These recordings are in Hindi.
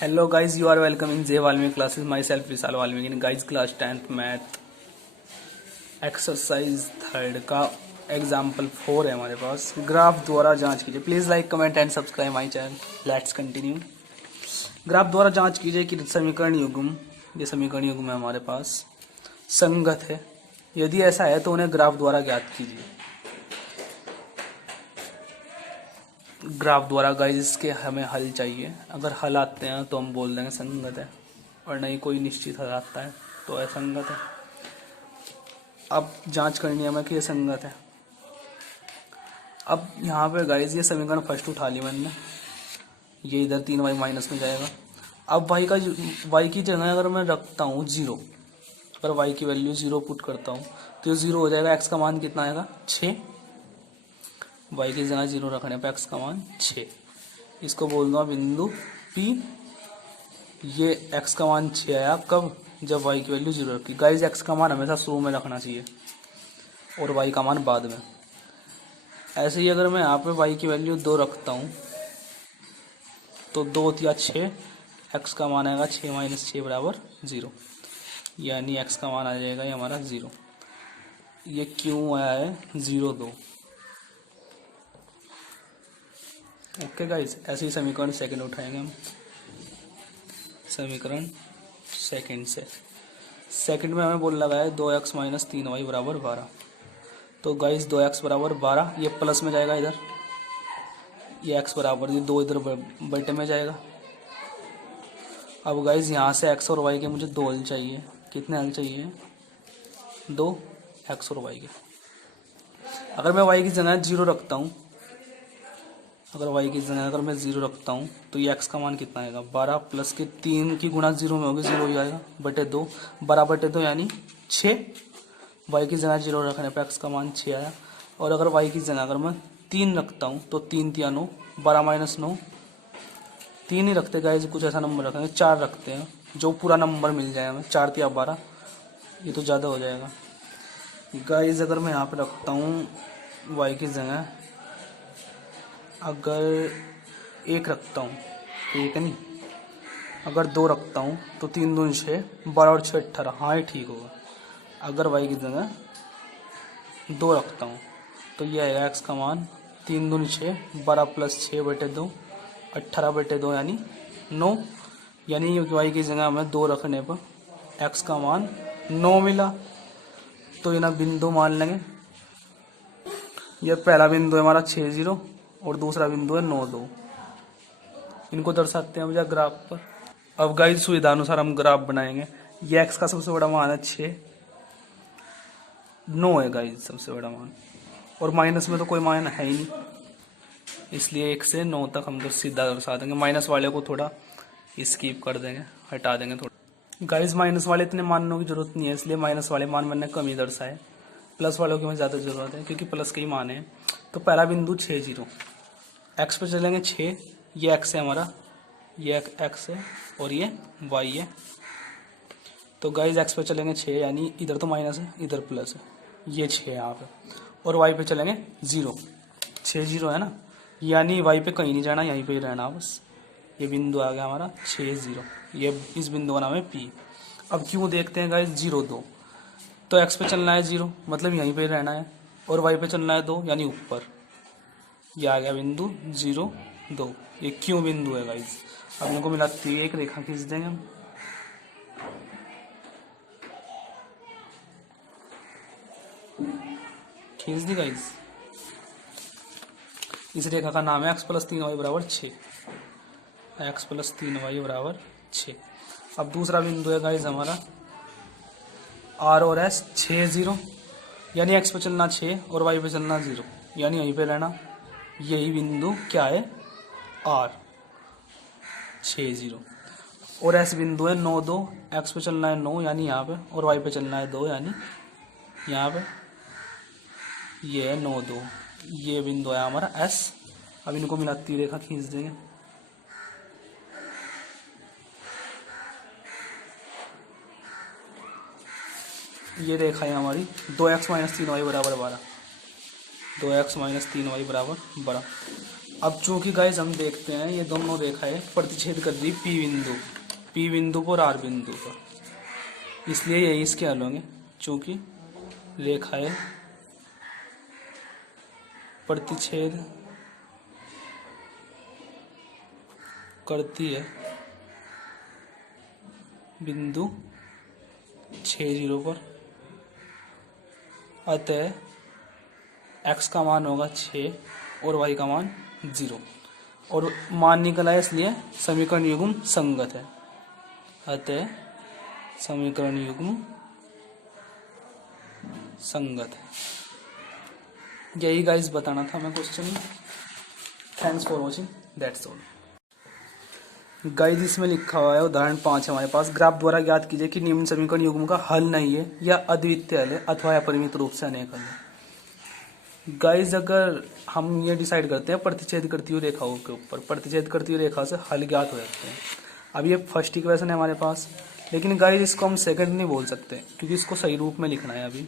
Hello guys, you are welcome in J Valmiki classes. Myself Vishal Valmiki in guys class 10th math exercise third का एग्जाम्पल 4 है हमारे पास। ग्राफ द्वारा जांच कीजिए। Please like comment and subscribe my channel. Let's continue. Graph द्वारा जांच कीजिए कि समीकरण युग्म, ये समीकरण युग्म है हमारे पास, संगत है। यदि ऐसा है तो उन्हें ग्राफ द्वारा ज्ञात कीजिए। ग्राफ द्वारा गाइस इसके हमें हल चाहिए। अगर हल आते हैं तो हम बोल देंगे संगत है, और नहीं कोई निश्चित हल आता है तो असंगत है। अब जांच करनी है हमें कि ये संगत है। अब यहाँ पे गाइस ये समीकरण फर्स्ट उठा ली मैंने, ये इधर 3y माइनस में जाएगा। अब y की जगह अगर मैं रखता हूँ 0, अगर y की वैल्यू 0 पुट करता हूँ तो ये 0 हो जाएगा। x का मान कितना आएगा 6। y की जगह 0 रखने पे x का मान 6। इसको बोल दूंगा बिंदु P। ये x का मान 6 आया कब, जब y की वैल्यू 0 रखी। गाइस x का मान हमेशा शुरू में रखना चाहिए और y का मान बाद में। ऐसे ही अगर मैं यहाँ पे y की वैल्यू 2 रखता हूँ तो 2 या 6, x का मान आएगा 6 माइनस 6 बराबर 0, यानी x का मान आ जाएगा ये हमारा 0। ये क्यों आया है 0 2। ओके गाइस, ऐसे ही समीकरण सेकंड उठाएंगे हम। समीकरण सेकंड से सेकंड में हमें बोल लगा है 2x माइनस 3y बराबर 12। तो गाइस 2x बराबर 12, ये प्लस में जाएगा इधर, ये x बराबर ये 2 इधर बटे में जाएगा। अब गाइस यहाँ से x और y के मुझे 2 हल चाहिए। कितने हल चाहिए? 2 x और y के। अगर मैं y की जगह 0 रखता हूँ, अगर y की जगह अगर मैं 0 रखता हूँ तो ये x का मान कितना आएगा? 12 प्लस के 3 की गुणा 0 में होगी, 0 हो जाएगा बटे 2, 12 बटे 2 यानी 6। y की जगह 0 रखने पर x का मान 6 आया। और अगर y की जगह अगर मैं 3 रखता हूँ तो 3 तिया 9, 12 माइनस 9, 3 ही रखते गाइस, कुछ ऐसा नंबर रखेंगे, 4 रखते हैं जो पूरा नंबर मिल जाए हमें। 4 तिया 12, ये तो ज़्यादा हो जाएगा गाइस। अगर मैं यहाँ पे रखता हूँ y की जगह अगर 1 रखता हूँ, 1 नहीं, अगर 2 रखता हूँ तो 3 दूनी 6, 12 और 6 18, हाँ ये ठीक होगा। अगर y की जगह 2 रखता हूँ तो ये आएगा x का मान 3 दूनी 6, 12 प्लस 6 बटे 2, 18 बटे 2 यानी 9। यानी y की जगह हमें 2 रखने पर x का मान 9 मिला। तो ये ना बिंदु मान लेंगे। यह पहला बिंदु है हमारा 6 0 और दूसरा बिंदु है 9 2। इनको दर्शाते हैं मुझे ग्राफ पर। अब गाइस सुविधा अनुसार हम ग्राफ बनाएंगे। ये x का सबसे बड़ा मान है 6, 9 है गाइस सबसे बड़ा मान, और माइनस में तो कोई मान है ही नहीं, इसलिए 1 से 9 तक हम तो सीधा दर्शा देंगे। माइनस वाले को थोड़ा स्किप कर देंगे, हटा देंगे थोड़ा। गाइस माइनस वाले इतने मानने की जरूरत नहीं है, इसलिए माइनस वाले मान मैंने कम ही दर्शाए। प्लस वालों की हमें ज़्यादा जरूरत है क्योंकि प्लस के ही मान है। तो पहला बिंदु 6 0, एक्स पे चलेंगे 6, ये एक्स है हमारा, ये एक्स है और ये वाई है। तो गाइस एक्स पे चलेंगे 6, यानी इधर तो माइनस है इधर प्लस है, ये 6 यहाँ पे। और वाई पे चलेंगे 0, 6 0 है ना, यानी वाई पे कहीं नहीं जाना, यहीं पे ही रहना बस। ये बिंदु आ गया हमारा 6 0, ये इस बिंदु का नाम है पी। अब क्यों देखते हैं गाइस 0 2, तो एक्स पे चलना है 0 मतलब यहीं पे ही रहना है, और वाई पे चलना है 2 यानी ऊपर। ये आ गया बिंदु 0 2। ये क्यों बिंदु है गाइस? अब इनको मिलाती है एक रेखा खींच देंगे हम। खींच दी गाइस। इस रेखा का नाम है x प्लस 3y बराबर 6, x प्लस 3y बराबर 6। अब दूसरा बिंदु है गाइस हमारा r और s 6 0, यानी x पे चलना 6 और y पे चलना 0, यानी यहीं पे रहना। यही बिंदु क्या है? r 6 0। और s बिंदु है 9 2, x पे चलना है 9 यानी यहाँ पे, और y पे चलना है 2 यानी यहाँ पे। ये है 9 2, ये बिंदु है हमारा s। अब इनको मिलाती रेखा खींच देंगे। ये रेखा है हमारी 2x माइनस 3y बराबर 12, 2x माइनस 3y बराबर 12। अब चूंकि गाइस हम देखते हैं ये दोनों रेखाएं प्रतिच्छेद कर रही पी बिंदु पर आर बिंदु पर, इसलिए यही इसके हल होंगे। चूंकि रेखाएं प्रतिच्छेद करती है बिंदु 60 पर, अतः x का मान होगा 6 और y का मान 0, और मान निकला है इसलिए समीकरण युग्म संगत है। अतः समीकरण युग्म संगत है। यही गाइस बताना था मैं क्वेश्चन में। Thanks for watching, that's all. Guys इसमें लिखा हुआ है उदाहरण 5 हमारे पास, ग्राफ द्वारा ज्ञात कीजिए कि निम्न समीकरण युग्म का हल नहीं है या अद्वितीय हल है अथवा अपरिमित रूप से अनेक हल है। गाइस अगर हम ये डिसाइड करते हैं प्रतिच्छेद करती हुई रेखाओं के ऊपर, प्रतिच्छेद करती हुई रेखा से हल ज्ञात हो जाते हैं। अब ये फर्स्ट इक्वेशन है हमारे पास, लेकिन गाइस इसको हम सेकंड नहीं बोल सकते क्योंकि इसको सही रूप में लिखना है। अभी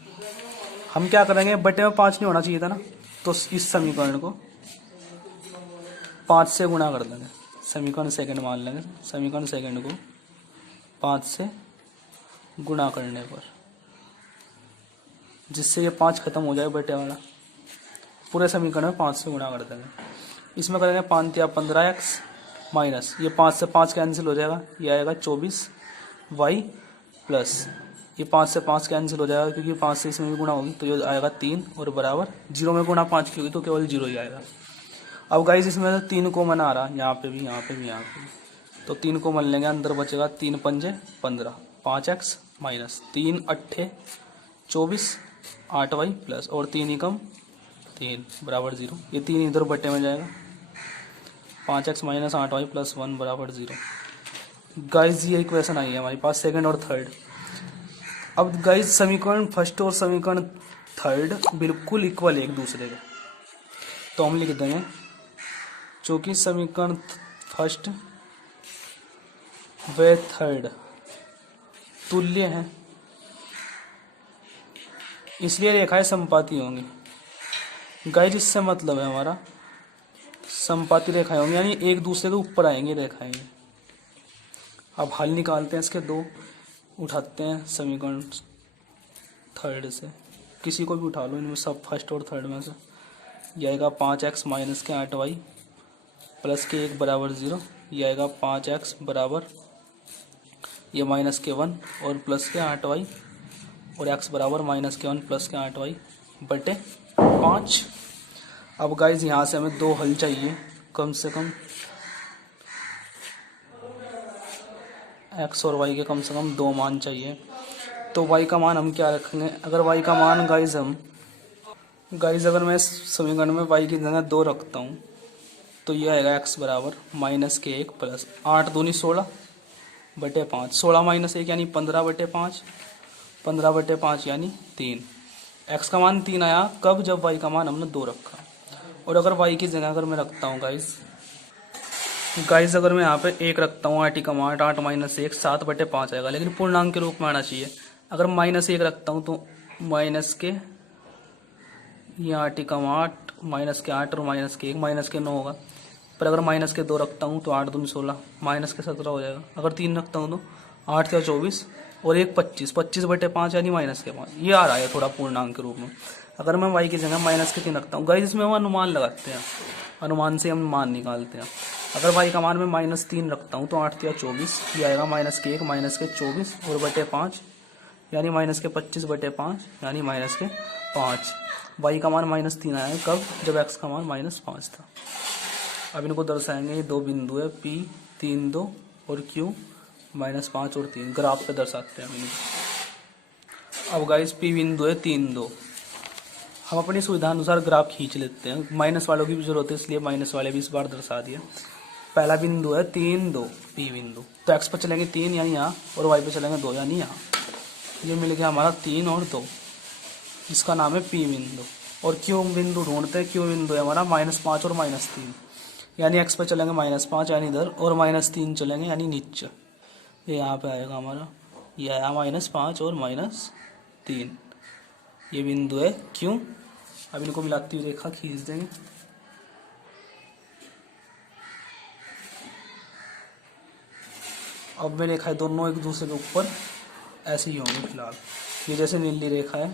हम क्या करेंगे, बटे में 5 नहीं होना चाहिए था ना, तो इस समीकरण को 5 से गुणा कर देंगे, समीकरण सेकंड मान लेंगे। समीकरण सेकंड को 5 से गुणा करने पर, जिससे ये 5 खत्म हो जाए बटे वाला, पूरे समीकरण में 5 से गुणा कर देंगे। इसमें करेंगे 5 या 15x माइनस, ये 5 से 5 कैंसिल हो जाएगा, ये आएगा 24y प्लस ये 5 से 5 कैंसिल हो जाएगा क्योंकि 5 से इसमें भी गुणा होगी, तो ये आएगा 3 और बराबर 0 में गुणा 5 की होगी तो केवल 0 ही आएगा। अब गाइस इसमें 3 कॉमन आ रहा, यहाँ पे भी, यहाँ पे भी, यहाँ पे भी, तो 3 कॉमन लेंगे, अंदर बचेगा 3 पंजे 15, 5x माइनस 3 अट्ठे 24 8y प्लस और 3 ही कम 3 बराबर 0। ये 3 इधर बटे में जाएगा, 5x माइनस 8y प्लस 1 बराबर 0। गाइस ये इक्वेशन आई है हमारे पास सेकंड और थर्ड। अब गाइस समीकरण फर्स्ट और समीकरण थर्ड बिल्कुल इक्वल है एक दूसरे के, तो हम लिख देंगे चूँकि समीकरण फर्स्ट व थर्ड तुल्य हैं इसलिए रेखाएं समपाती होंगी। गाइस इससे मतलब है हमारा समपाती रेखाएं होंगी, यानी एक दूसरे के ऊपर आएंगी रेखाएं। अब हल निकालते हैं इसके, दो उठाते हैं समीकरण थर्ड से, किसी को भी उठा लो इनमें सब, फर्स्ट और थर्ड में से। यह आएगा 5x माइनस के 8y प्लस के 1 बराबर 0, यह आएगा 5x बराबर ये माइनस के 1 और प्लस के 8y और x बराबर माइनस के 1 प्लस के 8y बटे 5। अब गाइज यहाँ से हमें 2 हल चाहिए कम से कम 2 मान चाहिए। तो y का मान हम क्या रखेंगे, अगर y का मान गाइज अगर मैं समीकरण में y की जगह 2 रखता हूँ तो ये आएगा x बराबर माइनस के 1 प्लस 8 दूनी 16 बटे 5, 16 माइनस 1 यानी 15 बटे 5, 15 बटे 5 यानी 3। x का मान 3 आया कब, जब y का मान हमने 2 रखा। और अगर y की जगह अगर मैं रखता हूँ गाइज अगर मैं यहाँ पे 1 रखता हूँ, 8 का मान 8 माइनस 1 7 बटे 5 आएगा, लेकिन पूर्णांक के रूप में आना चाहिए। अगर माइनस 1 रखता हूँ तो माइनस के ये 8 का 8 माइनस के 8 और माइनस के 1 माइनस के 9 होगा। पर अगर माइनस के 2 रखता हूँ तो 8 दूनी 16 माइनस के 17 हो जाएगा। अगर 3 रखता हूँ तो 8 या 24 और 1 25, 25 बटे 5 यानी माइनस के 5, ये आ रहा है थोड़ा पूर्णांक के रूप में। अगर मैं y की जगह माइनस के 3 रखता हूँ गाइस, इसमें हम अनुमान लगाते हैं, अनुमान से हम मान निकालते हैं। अगर y का मान में माइनस 3 रखता हूँ तो 8 या 24, ये आएगा माइनस के 1 माइनस के 24 और बटे 5 यानी माइनस के 25 बटे 5 यानी माइनस के 5। y का मान माइनस 3 आया है कब, जब x का मान माइनस 5 था। अब इनको दर्शाएंगे, ये 2 बिंदु है P 3 2 और Q माइनस 5 और 3, ग्राफ पे दर्शाते हैं हम इनको। अब गाइस P बिंदु है 3 2, हम अपनी सुविधा अनुसार ग्राफ खींच लेते हैं, माइनस वालों की भी जरूरत है इसलिए माइनस वाले भी इस बार दर्शा दिया। पहला बिंदु है 3 2 P बिंदु, तो x पर चलेंगे 3 यानी यहाँ, और y पे चलेंगे 2 यानी यहाँ। ये मिल गया हमारा 3 और 2, इसका नाम है P बिंदु। और Q बिंदु ढूंढते हैं, Q बिंदु है हमारा -5 और -3, यानी x पे चलेंगे -5 यानी इधर, और -3 चलेंगे यानी नीचे। ये यहाँ पे आएगा हमारा, ये आया -5 और -3, ये बिंदु है Q। अब इनको मिलाती हुई रेखा खींच देंगे। अब में रेखा है दोनों एक दूसरे के ऊपर ऐसे ही होंगे फिलहाल। ये जैसे नीली रेखा है,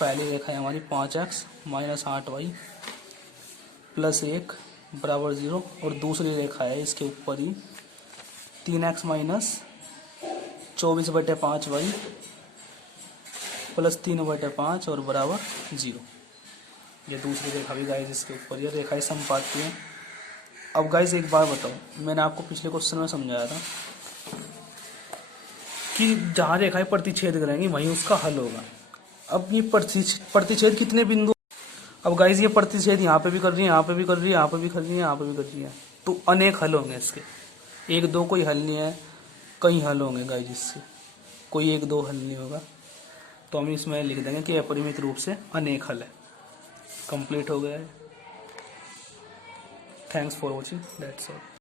पहली रेखा है हमारी 5x माइनस 8y प्लस 1 बराबर 0, और दूसरी रेखा है इसके ऊपर ही 3x माइनस 24/5y प्लस 3/5 और बराबर 0। ये दूसरी रेखा भी गाइस इसके ऊपर, ये रेखाएं समपाती हैं। अब गाइस एक बार बताओ, मैंने आपको पिछले क्वेश्चन में समझाया था कि जहाँ रेखाएं प्रतिच्छेद करेंगी वहीं उसका हल होगा। अब ये प्रतिच्छेद कितने बिंदु, अब गाइस ये प्रतिच्छेद यहाँ पे भी कर रही है, यहाँ पे भी कर रही है, यहाँ पे भी कर रही है, यहाँ पे भी कर रही है, तो अनेक हल होंगे इसके। एक दो कोई हल नहीं है, कई हल होंगे गाइस इससे, कोई एक दो हल नहीं होगा। तो हम इसमें लिख देंगे कि अपरिमित रूप से अनेक हल है। कंप्लीट हो गया है। Thanks for watching, that's all.